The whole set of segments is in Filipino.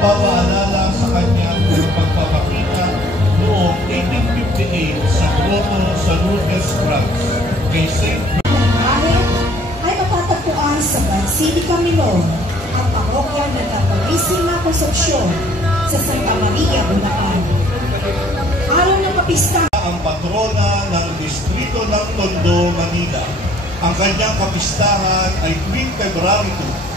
pagpapaalala sa kanyang pagpapakita noong 1858 sa Grotto sa Lourdes, France, kay St. ay matatagpuan sa Basilica Minor, ang parokya ng Catholicismo Concepcion sa Santa Maria, Bulacan. Araw ng kapista Ang patrona ng distrito ng Tondo, Manila. Ang kanyang kapistahan ay tuwing February 2.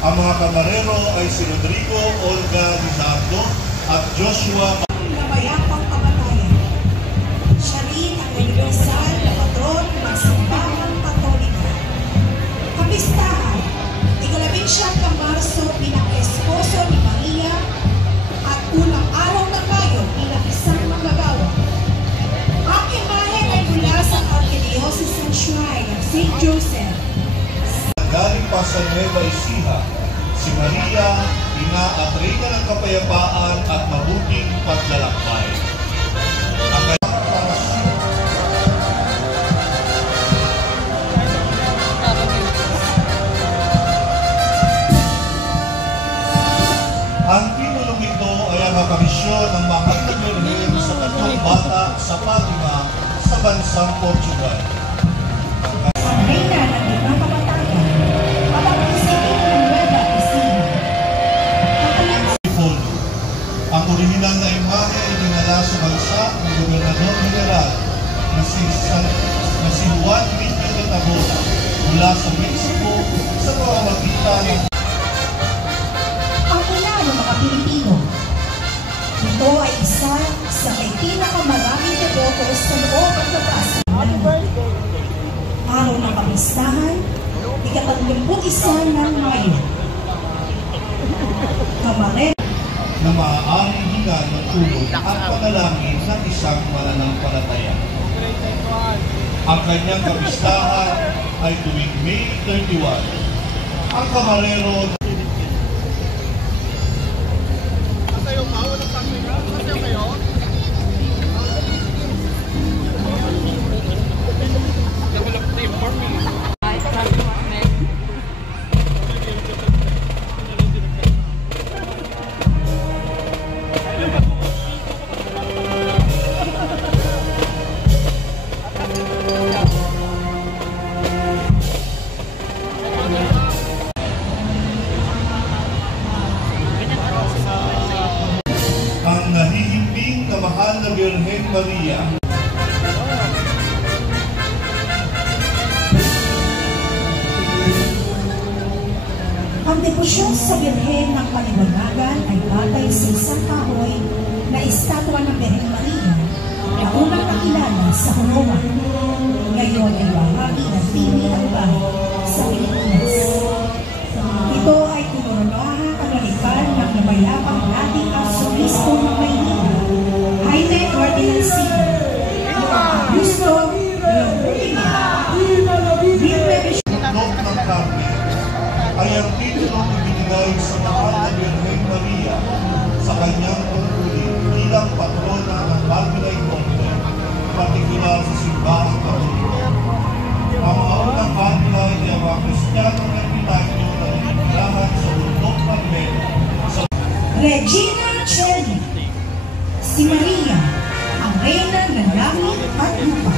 Ang mga kamarero ay si Rodrigo Olga Lizardo at Joshua Namayapang Kamatayan. Siya rin ang universal na patron ng Simbahang Katolika. Kapistahan, 19 Marso bilang esposo ni Maria at unang araw ng Mayo bilang isang manggagawa. Ang imahe ay mula sa Archdiocesan Shrine of St. Joseph. galing pa sa Nueva Ecija, si Maria, ina at reyna ng kapayapaan at mabuting paglalakbay. Ang Ang tinulong ito ay ang apalisyon ng mahal na Birhen sa tatlong bata sa Fatima sa bansang Portugal. Ang reyna ng ibang kamatayan, habang isipin ng Nueva Ecija. Ang orihinal na imahe ay dinala sa bansa ng Gobernador General na si Juan Miguel de Tabora mula sa Mexico sa pamamagitan ng Pilipino. Ito ay isa sa may pinakamaraming deboto sa loob at labas. Araw ng kapistahan, 31 ng Mayo. Kamarero na maaaring hingan ng tulong at panalangin ng isang mananampalataya. Ang kanyang kapistahan ay tuwing May 31. Ang kamarero nahihimping kamahal na Birhen Maria. Ang debosyon sa Birhen ng Paliwanagan ay batay sa isang kahoy na estatwa ng Birhen Maria na unang nakilala sa Roma. Ngayon ay bahagi ng Tibay sa Pilipinas. Ito ay tinurunahang kanalikan ng namayapang dating Arsobispo ng Maynila, Jaime Cardinal C. Augusto Loob ng Carmen ay ang titulong ibinigay sa mahal na Birhen Maria sa kanyang tungkulin bilang patrona ng Carmelite Convent, partikular sa simbahang Katolika. Ang mga unang Carmelite ay mga Kristiyanong ermitanyo na nagbilahan sa bundok Carmelo. Regina Coeli, si Maria, ang reyna ng langit at lupa.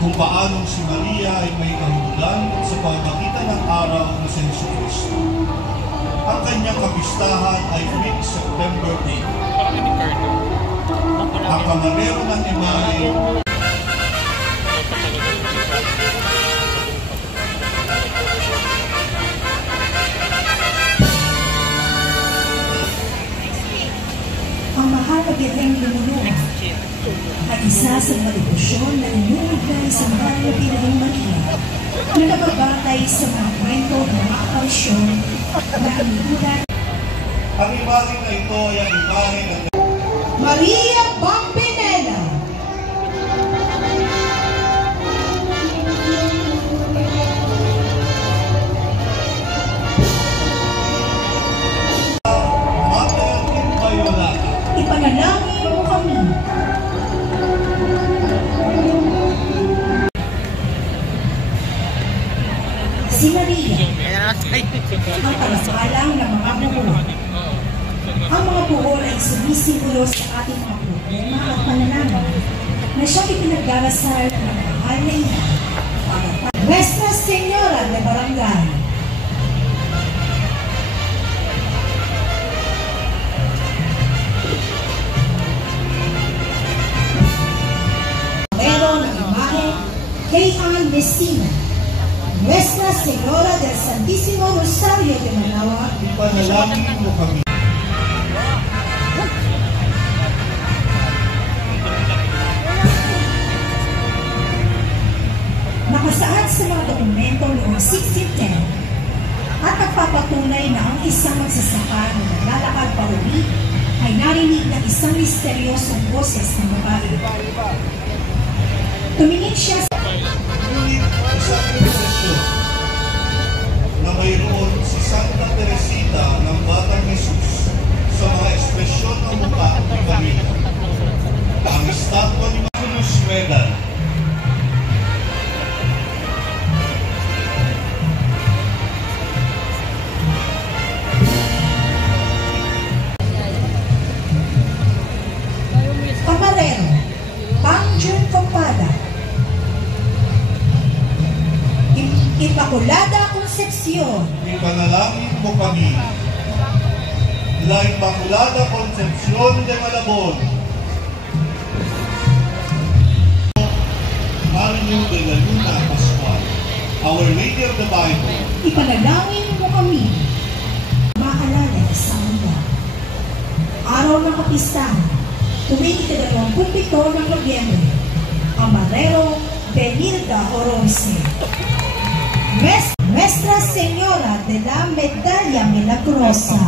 Kung paanong si Maria ay may kahulugan sa pamamagitan ng araw ng Senso Cristo. Ang kanyang kapistahan ay tuwing September 8. Ang kamarero ng imahe Ang mahal na Birhen Lumuluha ay isa sa mga debosyon na inumigay sa mahal na Birhen Maria na nababatay sa mga kwento ng mga apalisyon na iniulat. Ang imahe na ito ay ang imahe ng Maria Bambinella. Mater Inviolata. Ipanalangin mo kami. si Maria, ang tagapalang ng mga buhol. Ang mga buhol ay sumisimbolo sa ating mga problema at pananamit na siyang ipinagdarasal ng mahal na ina. Nuestra Señora de Barangay. Meron ng imahe kay Ann Messina, Nuestra Señora del Santísimo Rosario de Managua. Ipanalangin mo kami. Nakasaad sa mga dokumento noong 1610 at nagpapatunay na ang isang magsasaka na naglalakad pa uwi ay narinig ng isang misteryosong boses ng babae. Tumingin siya sa Ngunit isang impresyon na mayroon si Santa Teresita ng Batang Jesus sa mga ekspresyon ng mukha ni Camila. Ang estatwa ni Magnus Medal. Camarero, Pangjun Compada, Immaculada Concepcion, Ipanalangin mo kami. La Inmaculada Concepcion de Malabon, Mario de la Luna Pascual, Our Lady of the Bible, ipanalangin mo kami. Maalala sa mundo. Araw ng kapistahan, tuwing 27 ng Nobyembre, Camarero Benilda Oronce. Nuestra Señora de la Medalla Milagrosa.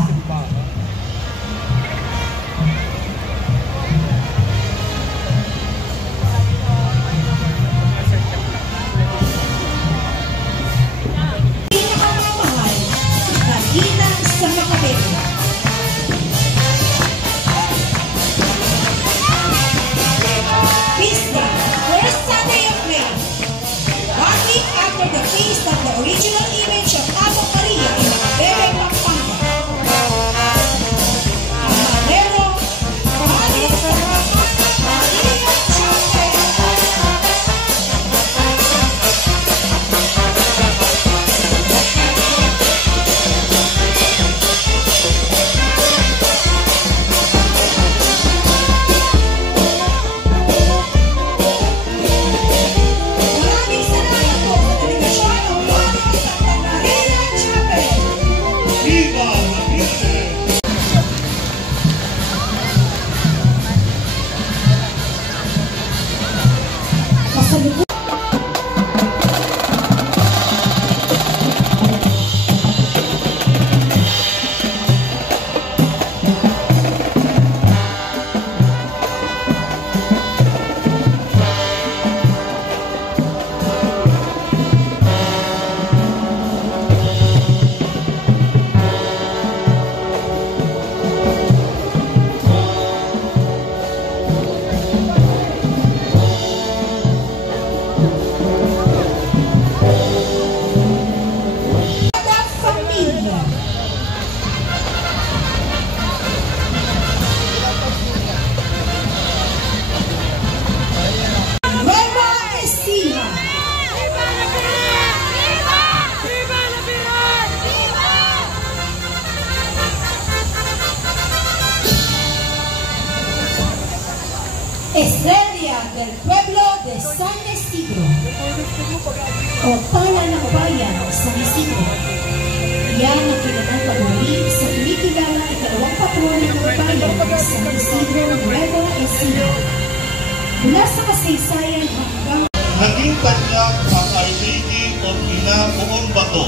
Pinakamamahal na ginang sa Makabete. Feast Day, first Sunday of May. 1 week after the feast of the original image of Ave Maria in Macabebe, Pampanga. Camarero, Maris Maria Chapel. Maraming salamat po sa delegasyon ng Mama Santa Maria Chapel. Viva la Virgen! Masalubong Sagrada Familia. Nueva Ecija. Estrella del pueblo de San Isidro. Opala ng bayan sa Isidro. Yan ang kilalang pag-uwi sa kinikilala ikalawang patrona ng bayan sa Isidro, Nueva Ecija. Mula sa kasaysayan hanggang Naging kanyang ang Our Lady of Inapuon Bato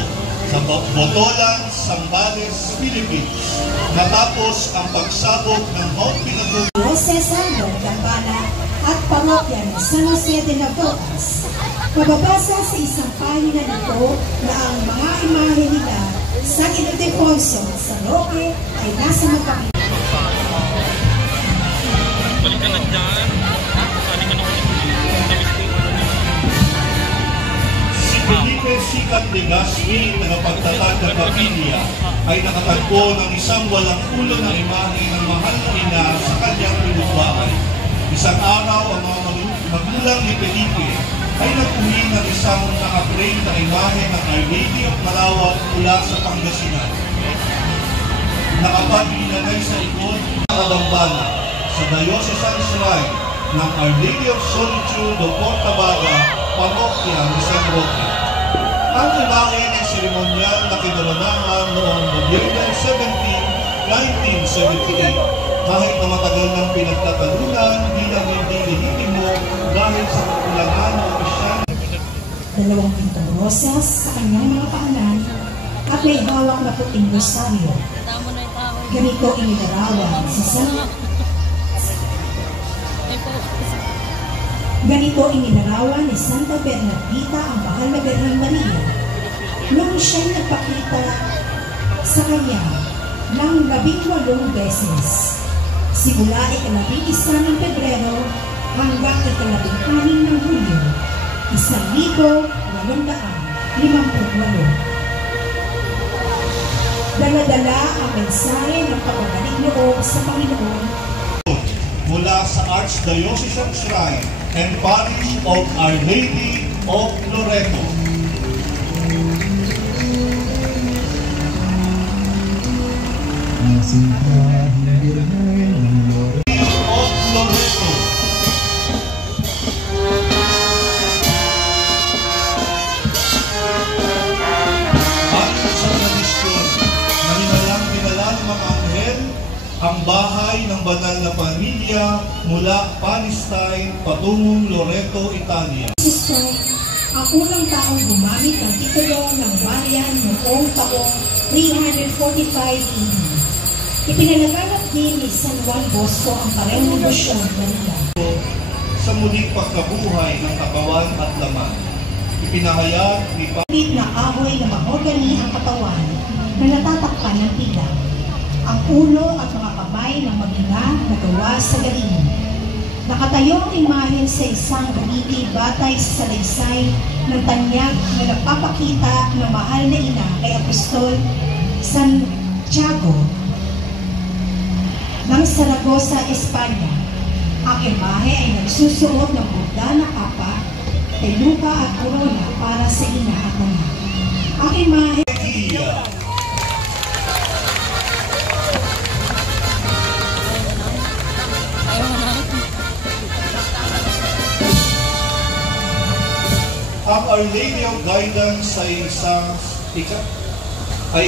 sa Botolan, Zambales, Philippines. Matapos ang pagsabog ng Mount Pinatubo Jose Sandro, Gambana at parokya ng San Jose de Navotas. Mababasa sa isang pahina nito na ang mga imahe nila sa Ildefonso at San Roque ay nasa magkakita. Balik ka na dyan. Sali ka na ulit. si Felipe Sikat Legazpi, tagapagtatag ng kapilya, ay nakatagpo ng isang walang ulo na imahe ng mahal na ina sa kanyang pinagbahay. Isang araw, ang mga magulang ni Felipe ay nag-uwi ng isang naka-frame na imahe ng Our Lady of Malawag mula sa Pangasinan. Nakapag-inanay sa ikot ng Adambana sa Diocesan Shrine ng Our Lady of Solitude o Portabaga, Parokya ni San Roque. Ang imahe ng seremonyal na kinaranahan noong November 17, 1978, kahit na matagal ng pinagtatalunan bilang hindi lehitimo dahil sa kakulangan ng opisyal. 2 pintong rosas sa kanyang mga paanan at may hawak na puting rosaryo. Ganito inilarawan si Ganito inilarawan ni Santa Bernardita ang mahal na Birheng Maria nung siya'y nagpakita sa kanya ng 18 beses. Simula 11 ng Pebrero hanggang 16 ng Hulyo, 1858. Dala-dala ang mensahe ng pagkagaling loob sa Panginoon mula sa Archdiocesan Shrine and Parish of Our Lady of Loreto. Of Loreto. Ayon sa tradisyon, naninalang dinala ng mga anghel ang bahay ng banal na pamilya mula Palestine patungong Loreto, Italia. Sisto, ang unang taong gumamit ng titulo ng bayan noong taong 345 AD. Ipinalaganap din ni San Juan Bosco ang parehong negosyon nila. Sa muling pagkabuhay ng katawan at laman, ipinahayag ni Palit na ahoy na mahogani ang katawan na natatakpan ng tila. Ang ulo at mga kamay ng mag-ina na gawa sa galing. Nakatayo ang imahen sa isang granite batay sa salaysay ng tanyag na nagpapakita ng mahal na ina kay Apostol Santiago ng Saragossa, Espanya. Ang imahe ay nagsusuot ng Buddha na kapa, peluka at corona para sa ina at anak. Ang imahe ang Our Lady of Guidance ay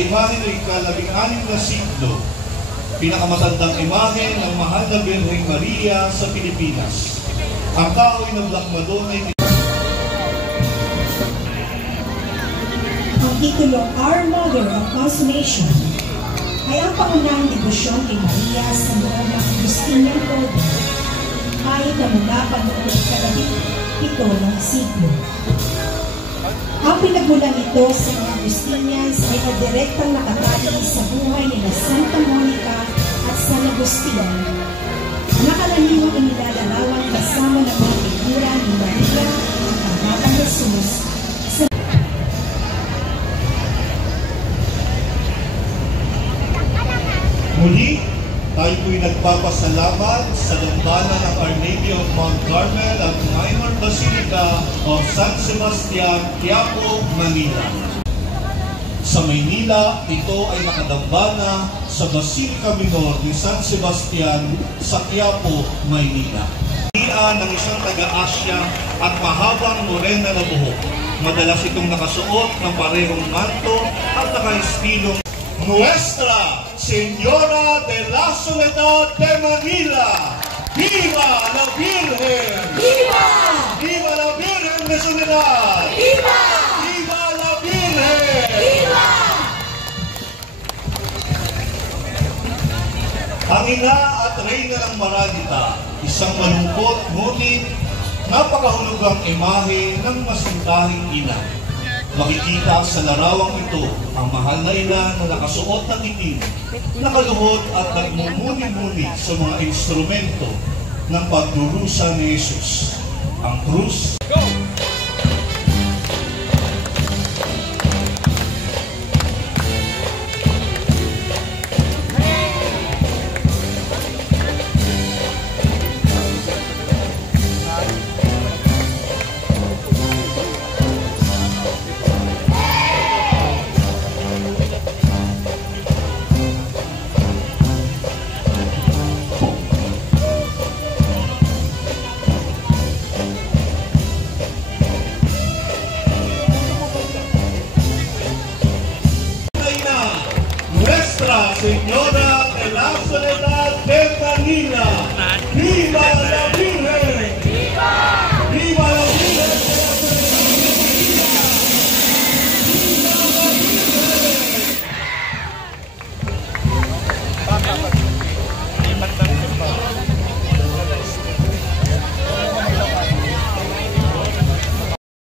imahe ng ika-16 na siglo, pinakamatandang imahe ng mahal na Birheng Maria sa Pilipinas. Ang kahoy ng Black Madonna ay ang titulo Our Mother of Consummation ay ang pangunahing debosyon kay Maria sa loob ng Agustinian Order kahit na mula pa noong ika-17 ng siglo. Ang pinagmulan nito sa mga Agustinians ay direktang nakatali sa buhay nila Santa Monica at San Agustin na karaniwang inilalarawan kasama ng mga figura ni Maria at ang Batang Jesus sa muli. Tayo po'y nagpapasalamat sa dambana ng Our Lady of Mount Carmel at Minor Basilica of San Sebastian, Quiapo, Manila. Sa Maynila, ito ay nakadambana sa Basilica Minor ni San Sebastian sa Quiapo, Maynila. Iyan ng isang taga-Asya at mahabang morena na buhok. Madalas itong nakasuot ng parehong manto at naka-estilong Nuestra Señora de la Soledad de Manila. ¡Viva la Virgen! Viva! ¡Viva la Virgen de Soledad! Viva! ¡Viva la Virgen! Viva! Ang ina at reyna ng Maranita, isang malungkot ngunit napakahulugang imahe ng masintahing ina. Makikita sa larawang ito ang mahal na ina na nakasuot ng itim, nakaluhod at nagmumuni-muni sa mga instrumento ng pagdurusa ni Jesus. Ang krus, Señora de la Soledad